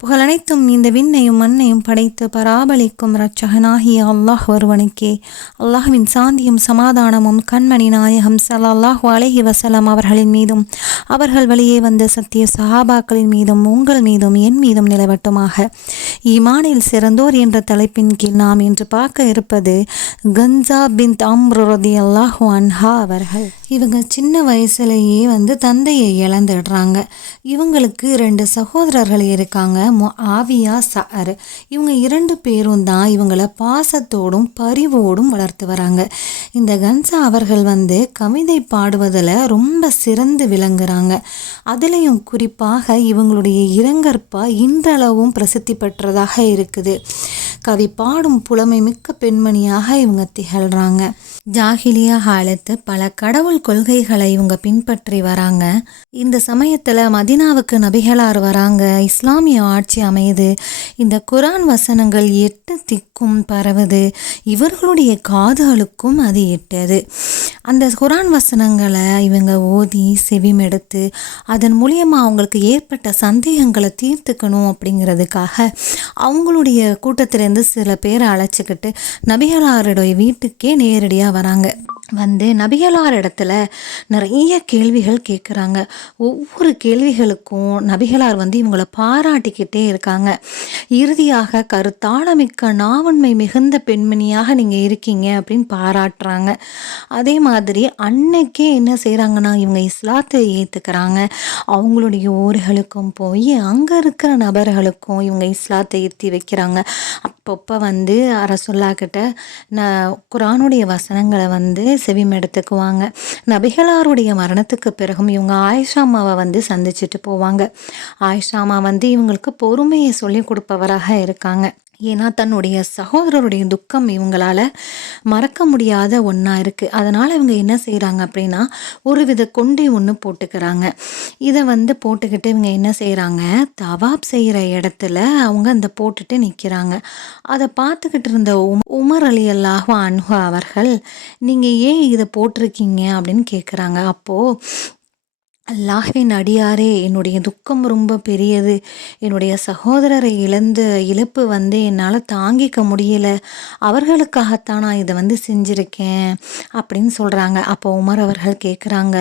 புகழனைத்தும் இந்த விண்ணையும் மண்ணையும் படைத்து பராபலிக்கும் இரட்சகனாகிய அல்லாஹ் ஒருவனுக்கே. அல்லாஹ்வின் சாந்தியும் சமாதானமும் கண்மணி நாயகம் ஸல்லல்லாஹு அலஹி வஸல்லம் அவர்களின் மீதும் அவர்கள் வழியே வந்த சத்திய சஹாபாக்களின் மீதும் உங்கள் மீதும் என் மீதும் நிலவட்டுமாக. ஈமானில் சிறந்தோர் என்ற தலைப்பின் கீழ் நாம் இன்று பார்க்க இருப்பது கன்சா பின் அம்ருரதி அல்லாஹு அன்ஹா அவர்கள். இவங்க சின்ன வயசுலேயே வந்து தந்தையை இழந்துடுறாங்க. இவங்களுக்கு ரெண்டு சகோதரர்கள் இருக்காங்க. ஆவியா சார். இவங்க இரண்டு பேரும் தான் இவங்கள பாசத்தோடும் பரிவோடும் வளர்த்து வராங்க. இந்த கன்சா அவர்கள் வந்து கவிதை பாடுவதில் ரொம்ப சிறந்து விளங்குறாங்க. அதுலேயும் குறிப்பாக இவங்களுடைய இரங்கற்பா இன்றளவும் பிரசித்தி பெற்றதாக இருக்குது. கவி பாடும் புலமை மிக்க பெண்மணியாக இவங்க திகழ்கிறாங்க ஜாகிலியா காலத்து பல கடவுள் கொள்கைகளை இவங்க பின்பற்றி வராங்க. இந்த சமயத்தில் மதினாவுக்கு நபிகளார் வராங்க. இஸ்லாமிய ஆட்சி அமையுது. இந்த குரான் வசனங்கள் எட்டு திக்கும் பரவுது. இவர்களுடைய காதுகளுக்கும் அது எட்டது. அந்த குரான் வசனங்களை இவங்க ஓதி செவிமெடுத்து அதன் மூலியமாக அவங்களுக்கு ஏற்பட்ட சந்தேகங்களை தீர்த்துக்கணும் அப்படிங்கிறதுக்காக அவங்களுடைய கூட்டத்திலேருந்து சில பேரை அழைச்சிக்கிட்டு நபிகளாருடைய வீட்டுக்கே நேரடியாக வராங்க. வந்து நபிகளார் இடத்துல நிறைய கேள்விகள் கேட்குறாங்க ஒவ்வொரு கேள்விகளுக்கும் நபிகளார் வந்து இவங்கள பாராட்டிக்கிட்டே இருக்காங்க. இறுதியாக கருத்தாளமிக்க நாவன்மை மிகுந்த பெண்மணியாக நீங்கள் இருக்கீங்க அப்படின்னு பாராட்டுறாங்க. அதே மாதிரி அன்னைக்கே என்ன செய்கிறாங்கன்னா இவங்க இஸ்லாத்தை ஏற்றுக்கிறாங்க அவங்களுடைய ஊர்களுக்கும் போய் அங்கே இருக்கிற நபர்களுக்கும் இவங்க இஸ்லாத்தை ஏற்றி வைக்கிறாங்க. அப்பப்போ வந்து அரசுல்லா கிட்ட ந குரானுடைய வசனங்களை வந்து செவிமெடுத்துக்குவாங்க நபிகளாருடைய மரணத்துக்கு பிறகும் இவங்க ஆயிஷா அம்மாவை வந்து சந்திச்சுட்டு போவாங்க. ஆயிஷா அம்மா வந்து இவங்களுக்கு பொறுமையை சொல்லி கொடுப்பவராக இருக்காங்க. ஏன்னா தன்னுடைய சகோதரருடைய துக்கம் இவங்களால் மறக்க முடியாத ஒன்றா இருக்குது அதனால் இவங்க என்ன செய்கிறாங்க அப்படின்னா ஒரு வித கொண்டை ஒன்று போட்டுக்கிறாங்க. இதை வந்து போட்டுக்கிட்டு இவங்க என்ன செய்கிறாங்க தவாப் செய்கிற இடத்துல அவங்க அந்த போட்டுட்டு நிற்கிறாங்க அதை பார்த்துக்கிட்டு இருந்த உம் உமர் அலி அல்லாஹ் அன்ஹு அவர்கள் நீங்கள் ஏன் இதை போட்டிருக்கீங்க? அப்படின்னு கேட்குறாங்க அப்போது அல்லாஹ்வின் அடியாரே என்னுடைய துக்கம் ரொம்ப பெரியது. என்னுடைய சகோதரரை இழந்த இழப்பு வந்து என்னால் தாங்கிக்க முடியல. அவர்களுக்காகத்தான் நான் இதை வந்து செஞ்சுருக்கேன் அப்படின்னு சொல்கிறாங்க அப்போ உமர் அவர்கள் கேட்குறாங்க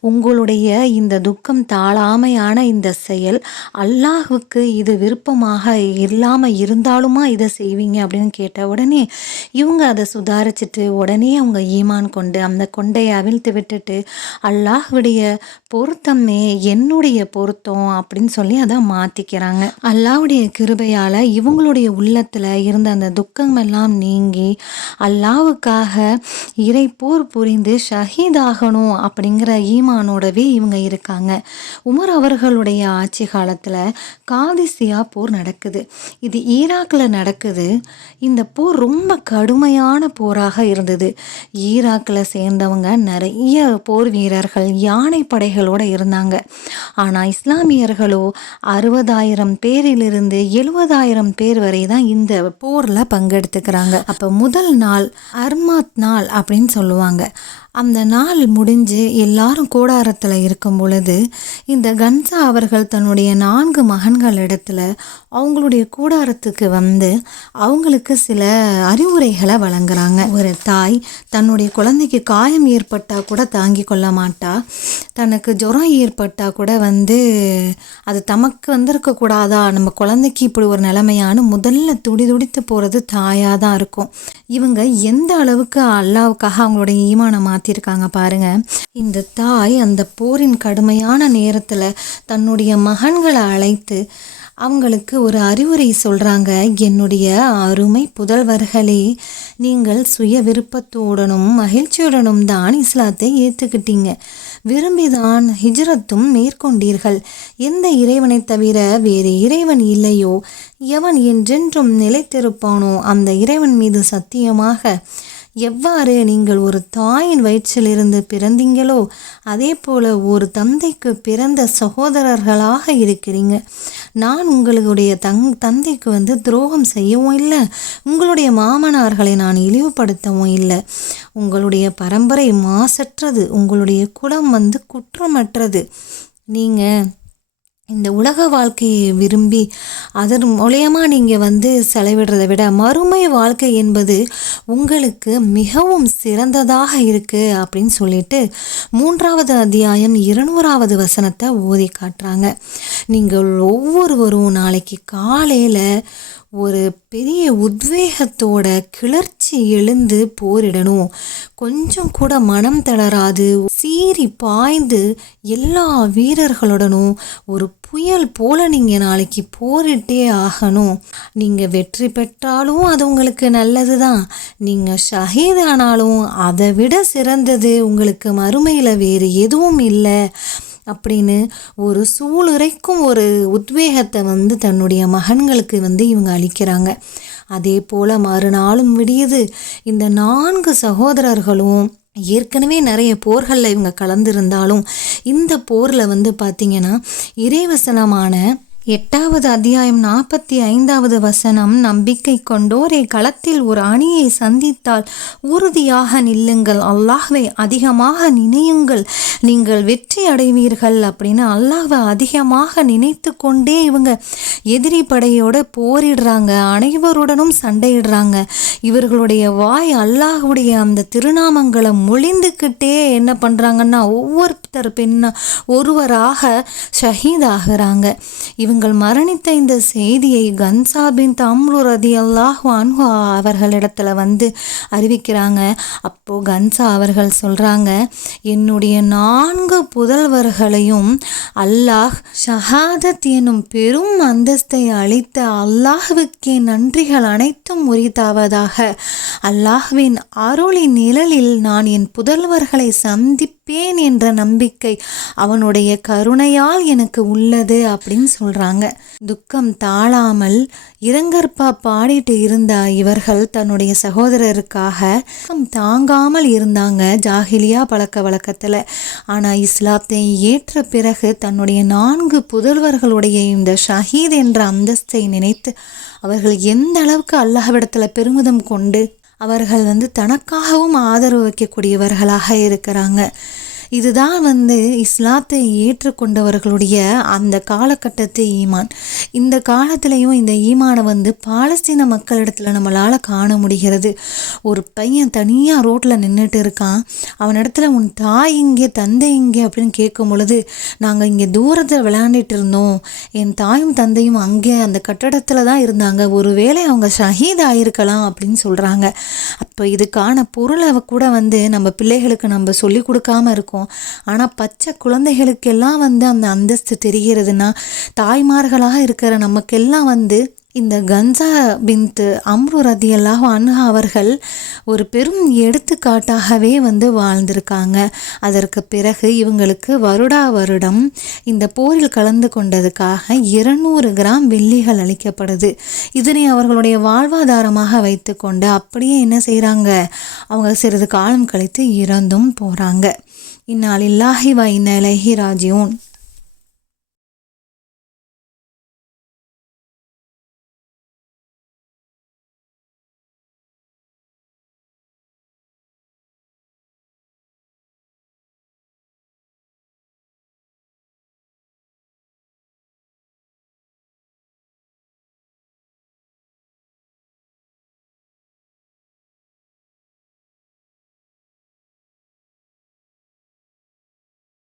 உங்களுடைய இந்த துக்கம் தாழாமையான இந்த செயல் அல்லாஹுக்கு இது விருப்பமாக இல்லாமல் இருந்தாலுமா இதை செய்வீங்க? அப்படின்னு கேட்ட உடனே இவங்க அதை சுதாரிச்சிட்டு உடனே அவங்க ஈமான் கொண்டு அந்த கொண்டையை அவிழ்த்து விட்டுட்டு அல்லாஹ்வுடைய பொருத்தமே என்னுடைய பொருத்தம் அப்படின்னு சொல்லி அதை மாற்றிக்கிறாங்க அல்லாஹ்வுடைய கிருபையால் இவங்களுடைய உள்ளத்தில் இருந்த அந்த துக்கம் எல்லாம் நீங்கி அல்லாவுக்காக இறை போர் புரிந்து ஷஹீதாகணும் அப்படிங்கிற ஈமானோடவே இவங்க இருக்காங்க. உமர் அவர்களுடைய ஆட்சி காலத்தில் காதிசியா போர் நடக்குது. இது ஈராக்கில் நடக்குது. இந்த போர் ரொம்ப கடுமையான போராக இருந்தது. ஈராக்கில் சேர்ந்தவங்க நிறைய போர் வீரர்கள் யானை படைகளோட இருந்தாங்க. ஆனால் இஸ்லாமியர்களோ அறுபதாயிரம் பேரிலிருந்து எழுபதாயிரம் பேர் வரை தான் இந்த போரில் பங்கெடுத்துக்கிறாங்க. அப்போ முதல் நாள் அர்மாத் நாள் அப்படின்னு சொல்லுவாங்க. அந்த நாள் முடிஞ்சு எல்லாரும் கூடாரத்தில் இருக்கும் பொழுது இந்த கன்சா அவர்கள் தன்னுடைய நான்கு மகன்கள் இடத்துல அவங்களுடைய கூடாரத்துக்கு வந்து அவங்களுக்கு சில அறிவுரைகளை வழங்குறாங்க. ஒரு தாய் தன்னுடைய குழந்தைக்கு காயம் ஏற்பட்டால் கூட தாங்கி கொள்ள மாட்டா. தனக்கு ஜுரம் ஏற்பட்டால் கூட வந்து அது தமக்கு வந்திருக்கக்கூடாதா நம்ம குழந்தைக்கு இப்படி ஒரு நிலைமையான்னு முதல்ல துடி துடித்து போகிறது தாயாக தான் இருக்கும். இவங்க எந்த அளவுக்கு அல்லாவுக்காக அவங்களுடைய ஈமானமாக மாற்றிருக்காங்க பாருங்க. இந்த தாய் அந்த போரின் கடுமையான நேரத்தில் தன்னுடைய மகன்களை அழைத்து அவங்களுக்கு ஒரு அறிவுரை சொல்கிறாங்க என்னுடைய அருமை புதல்வர்களே நீங்கள் சுய விருப்பத்துடனும் மகிழ்ச்சியுடனும் தான் இஸ்லாத்தை ஏற்றுக்கிட்டீங்க விரும்பிதான் ஹிஜ்ரத்தும் மேற்கொண்டீர்கள். எந்த இறைவனை தவிர வேறு இறைவன் இல்லையோ? எவன் என்றென்றும் நிலைத்திருப்பானோ அந்த இறைவன் மீது சத்தியமாக எவ்வாறு நீங்கள் ஒரு தாயின் வயிற்றிலிருந்து பிறந்தீங்களோ அதே போல ஒரு தந்தைக்கு பிறந்த சகோதரர்களாக இருக்கிறீங்க. நான் உங்களுடைய தங் தந்தைக்கு வந்து துரோகம் செய்யவும் இல்லை உங்களுடைய மாமனார்களை நான் இழிவுபடுத்தவும் இல்லை. உங்களுடைய பரம்பரை மாசற்றது உங்களுடைய குலம் வந்து குற்றமற்றது. நீங்கள் இந்த உலக வாழ்க்கையை விரும்பி அதன் மூலயமா நீங்கள் வந்து செலவிடுறதை விட மறுமை வாழ்க்கை என்பது உங்களுக்கு மிகவும் சிறந்ததாக இருக்குது அப்படின்னு சொல்லிட்டு மூன்றாவது அத்தியாயம் இருநூறாவது வசனத்தை ஓதி காட்டுறாங்க. நீங்கள் ஒவ்வொருவரும் நாளைக்கு காலையில் ஒரு பெரிய உத்வேகத்தோட கிளர்ச்சி எழுந்து போரிடணும். கொஞ்சம் கூட மனம் தளராது சீறி பாய்ந்து எல்லா வீரர்களுடனும் ஒரு புயல் போல நீங்கள் நாளைக்கு போரிட்டே ஆகணும். நீங்கள் வெற்றி பெற்றாலும் அது உங்களுக்கு நல்லது தான் நீங்கள் ஷஹீத் ஆனாலும் அதை விட சிறந்தது உங்களுக்கு மறுமையில் வேறு எதுவும் இல்லை. அப்படின்னு ஒரு சூளுரைக்கும் ஒரு உத்வேகத்தை வந்து தன்னுடைய மகன்களுக்கு வந்து இவங்க அளிக்கிறாங்க. அதே போல் மறுநாளும் விடியுது. இந்த நான்கு சகோதரர்களும் ஏற்கனவே நிறைய போர்களில் இவங்க கலந்திருந்தாலும் இந்த போரில் வந்து பார்த்திங்கன்னா இறைவசனமான எட்டாவது அத்தியாயம் நாற்பத்தி ஐந்தாவது வசனம் நம்பிக்கை கொண்டோரே களத்தில் ஒரு அணியை சந்தித்தால் உறுதியாக நில்லுங்கள் அல்லாஹ்வை அதிகமாக நினையுங்கள் நீங்கள் வெற்றி அடைவீர்கள் அப்படின்னு அல்லாஹ்வை அதிகமாக நினைத்து கொண்டே இவங்க எதிரி படையோட போரிடுறாங்க அனைவருடனும் சண்டையிடுறாங்க. இவர்களுடைய வாய் அல்லாஹுடைய அந்த திருநாமங்களை மொழிந்துக்கிட்டே என்ன பண்ணுறாங்கன்னா ஒவ்வொருத்தர் பெண்ணா ஒருவராக ஷஹீதாகிறாங்க. இவங்க இவங்கள் மரணித்த இந்த செய்தியை கன்சாபின் தம்ரு ரதி அல்லாஹ் அன்ஹு அவர்களிடத்துல வந்து அறிவிக்கிறாங்க. அப்போ கன்சா அவர்கள் சொல்றாங்க என்னுடைய நான்கு புதல்வர்களையும் அல்லாஹ் ஷஹாதத் எனும் பெரும் அந்தஸ்தை அளித்த அல்லாஹுக்கே நன்றிகள் அனைத்தும் உரித்தாவதாக. அல்லாஹ்வின் அருளின் நிழலில் நான் என் புதல்வர்களை சந்திப்பேன் என்ற நம்பிக்கை அவனுடைய கருணையால் எனக்கு உள்ளது அப்படின்னு சொல்கிறாங்க துக்கம் தாழாமல் இரங்கற்பா பாடிட்டு இருந்த இவர்கள் தன்னுடைய சகோதரருக்காக துக்கம் தாங்காமல் இருந்தாங்க ஜாகிலியா பழக்க வழக்கத்தில். ஆனால் இஸ்லாத்தை ஏற்ற பிறகு தன்னுடைய நான்கு புதல்வர்களுடைய இந்த ஷஹீத் என்ற அந்தஸ்தை நினைத்து அவர்கள் எந்த அளவுக்கு அல்லாஹ்விடத்தில் பெருமிதம் கொண்டு அவர்கள் வந்து தனக்காகவும் ஆதரவு வைக்கக்கூடியவர்களாக இருக்கிறாங்க. இதுதான் வந்து இஸ்லாத்தை ஏற்றுக்கொண்டவர்களுடைய அந்த காலகட்டத்து ஈமான். இந்த காலத்திலையும் இந்த ஈமானை வந்து பாலஸ்தீன மக்களிடத்தில் நம்மளால் காண முடிகிறது. ஒரு பையன் தனியாக ரோட்டில் நின்றுட்டு இருக்கான். அவனிடத்துல உன் தாய் இங்கே தந்தை இங்கே அப்படின்னு கேட்கும் பொழுது நாங்கள் இங்கே தூரத்தில் விளையாண்டுட்டு இருந்தோம். என் தாயும் தந்தையும் அங்கே அந்த கட்டடத்தில் தான் இருந்தாங்க. ஒருவேளை அவங்க ஷஹீத் ஆயிருக்கலாம் அப்படின்னு சொல்கிறாங்க அப்போ இதுக்கான பொருளை கூட வந்து நம்ம பிள்ளைகளுக்கு நம்ம சொல்லி கொடுக்காம இருக்கோம். ஆனால் பச்சை குழந்தைகளுக்கெல்லாம் வந்து அந்த அந்தஸ்து தெரிகிறதுனா தாய்மார்களாக இருக்கிற நமக்கெல்லாம் வந்து இந்த கன்சா பின்த்து அம்ரு ரதியல்லாஹ் அன்ஹா அவர்கள் ஒரு பெரும் எடுத்துக்காட்டாகவே வந்து வாழ்ந்திருக்காங்க. அதற்கு பிறகு இவங்களுக்கு வருடா வருடம் இந்த போரில் கலந்து கொண்டதுக்காக இருநூறு கிராம் வெள்ளிகள் அளிக்கப்படுது. இதனை அவர்களுடைய வாழ்வாதாரமாக வைத்துக்கொண்டு அப்படியே என்ன செய்கிறாங்க அவங்க சிறிது காலம் கழித்து இறந்தும் போகிறாங்க இந்நாளில்லாஹி வ இன்ன இலைஹி ராஜியூன்